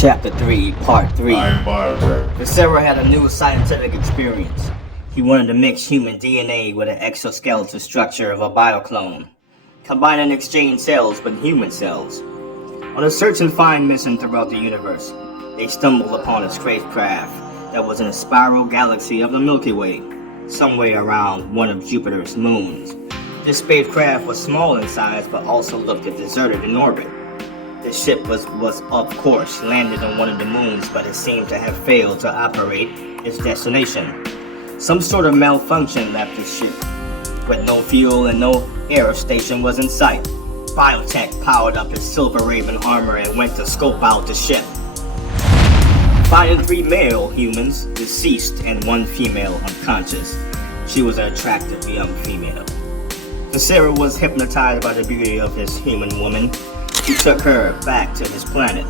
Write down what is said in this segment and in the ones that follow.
Chapter 3, Part 3. Viscera had a new scientific experience. He wanted to mix human DNA with an exoskeleton structure of a bioclone, combine and exchange cells with human cells. On a search and find mission throughout the universe, they stumbled upon a spacecraft that was in a spiral galaxy of the Milky Way, somewhere around one of Jupiter's moons. This spacecraft was small in size but also looked deserted in orbit. The ship was of course landed on one of the moons, but it seemed to have failed to operate its destination. Some sort of malfunction left the ship. With no fuel and no air station was in sight, Biotech powered up his Silver Raven armor and went to scope out the ship. Finding 3 male humans deceased and 1 female unconscious. She was an attractive young female. Viscera was hypnotized by the beauty of his human woman. He took her back to his planet.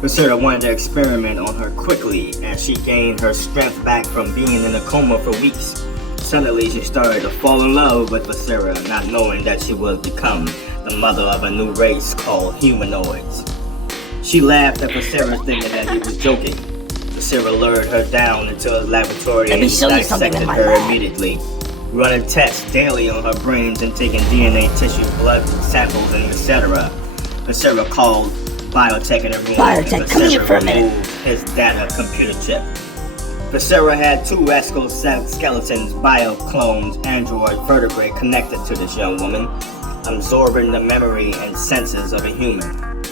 Viscera wanted to experiment on her quickly as she gained her strength back from being in a coma for weeks. Suddenly she started to fall in love with Viscera, not knowing that she would become the mother of a new race called humanoids. She laughed at Viscera, thinking that he was joking. Viscera lured her down into a laboratory and dissected her immediately, running tests daily on her brains and taking DNA tissue, blood samples, and etc. Viscera called Biotech in a room and Viscera removed his data computer chip. Viscera had 2 exoskeletons, bioclones, android vertebrae connected to this young woman, absorbing the memory and senses of a human.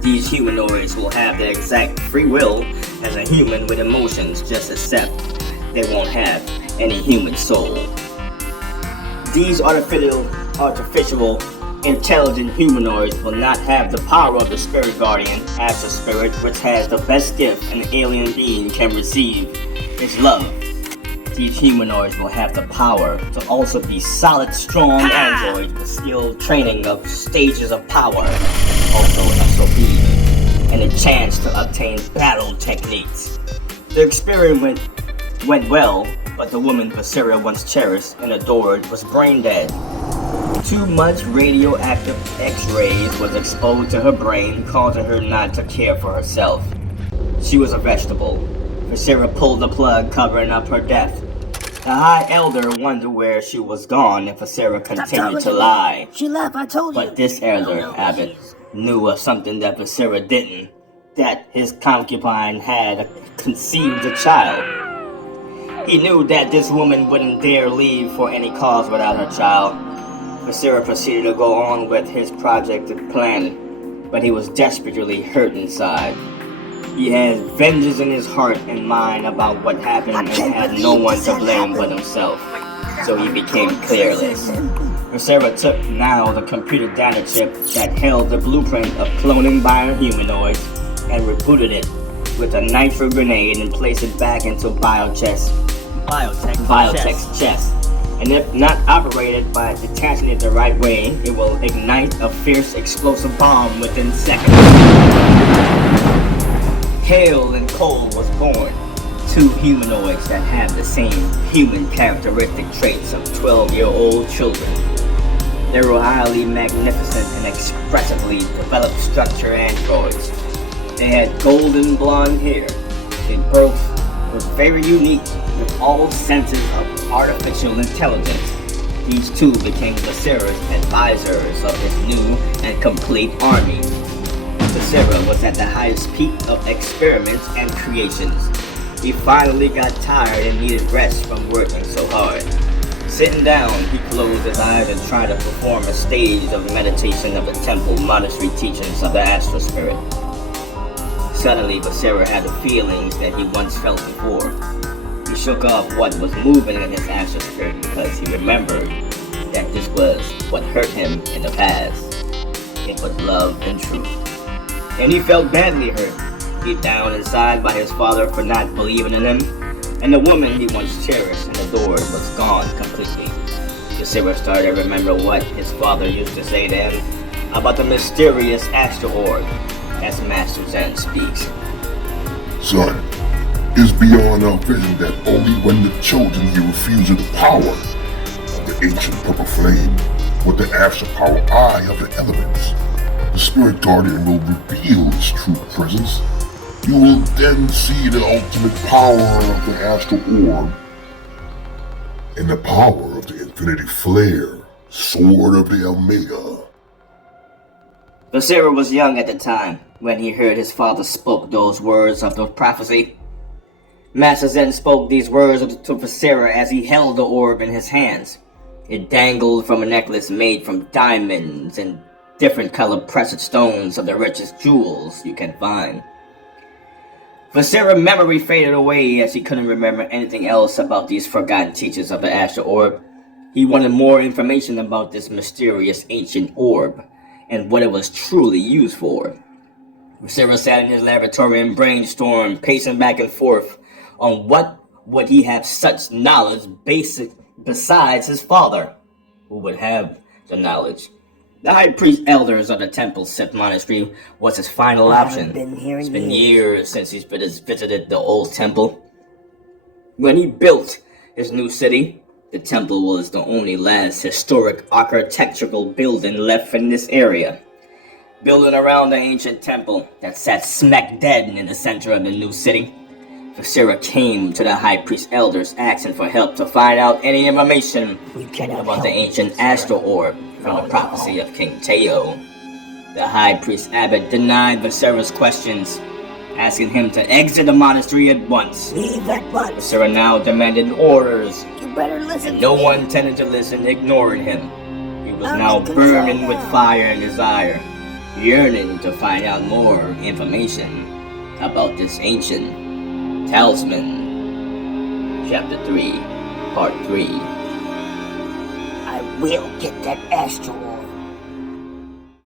These humanoids will have the exact free will as a human with emotions, just except they won't have any human soul. These artificial intelligent humanoids will not have the power of the spirit guardian, as the spirit, which has the best gift an alien being can receive, is love. These humanoids will have the power to also be solid, strong androids with skilled training of stages of power, also SOP, and a chance to obtain battle techniques. The experiment went well, but the woman Viscera once cherished and adored was brain dead. Too much radioactive X-rays was exposed to her brain, causing her not to care for herself. She was a vegetable. Viscera pulled the plug, covering up her death. The High Elder wondered where she was gone if Viscera continued to lie. She left, I told you. But this Elder, Abbott, knew of something that Viscera didn't, that his concubine had conceived a child. He knew that this woman wouldn't dare leave for any cause without her child. Viscera proceeded to go on with his projected plan, but he was desperately hurt inside. He had vengeance in his heart and mind about what happened and had no one to blame but himself, so he became careless. Viscera took now the computer data chip that held the blueprint of cloning biohumanoids and rebooted it with a nitro grenade and placed it back into Biotech's chest. And if not operated by detaching it the right way, it will ignite a fierce explosive bomb within seconds. Hale and Cole was born, 2 humanoids that have the same human characteristic traits of 12-year-old children. They were highly magnificent and expressively developed structure androids. They had golden blonde hair. Their birth was very unique, with all senses of artificial intelligence. These 2 became Viscera's advisors of his new and complete army. Viscera was at the highest peak of experiments and creations. He finally got tired and needed rest from working so hard. Sitting down, he closed his eyes and tried to perform a stage of meditation of the temple monastery teachings of the astral spirit. Suddenly, Viscera had the feelings that he once felt before. He shook off what was moving in his astral spirit because he remembered that this was what hurt him in the past. It was love and truth. And he felt badly hurt, deep down inside by his father for not believing in him, and the woman he once cherished and adored was gone completely. Viscera started to remember what his father used to say to him about the mysterious astral orb, as Master Zen speaks. Son, it's beyond our vision that only when the chosen yield fusion the power of the ancient purple flame with the astral power eye of the elements, the spirit guardian will reveal its true presence You will then see the ultimate power of the astral orb and the power of the infinity flare, sword of the Omega. Viscera was young at the time when he heard his father spoke those words of the prophecy. Master Zen spoke these words to Viscera as he held the orb in his hands. It dangled from a necklace made from diamonds and different colored precious stones of the richest jewels you can find. Viscera's memory faded away as he couldn't remember anything else about these forgotten teachers of the astral orb. He wanted more information about this mysterious ancient orb and what it was truly used for. Viscera sat in his laboratory and brainstormed, pacing back and forth on what would he have such knowledge besides his father, who would have the knowledge. The high priest elders of the temple's Sith monastery was his final option. It's been years since he's visited the old temple. When he built his new city, the temple was the only last historic architectural building left in this area. Building around the ancient temple that sat smack dead in the center of the new city, Viscera came to the high priest elders asking for help to find out any information about the ancient astral orb from the prophecy of King Teo. The high priest abbot denied Viscera's questions, asking him to exit the monastery at once. Leave at once. Viscera now demanded orders, You better listen. and no one tended to listen, ignoring him. He was now burning with fire and desire, yearning to find out more information about this ancient talisman. Chapter 3, Part 3. I will get that astral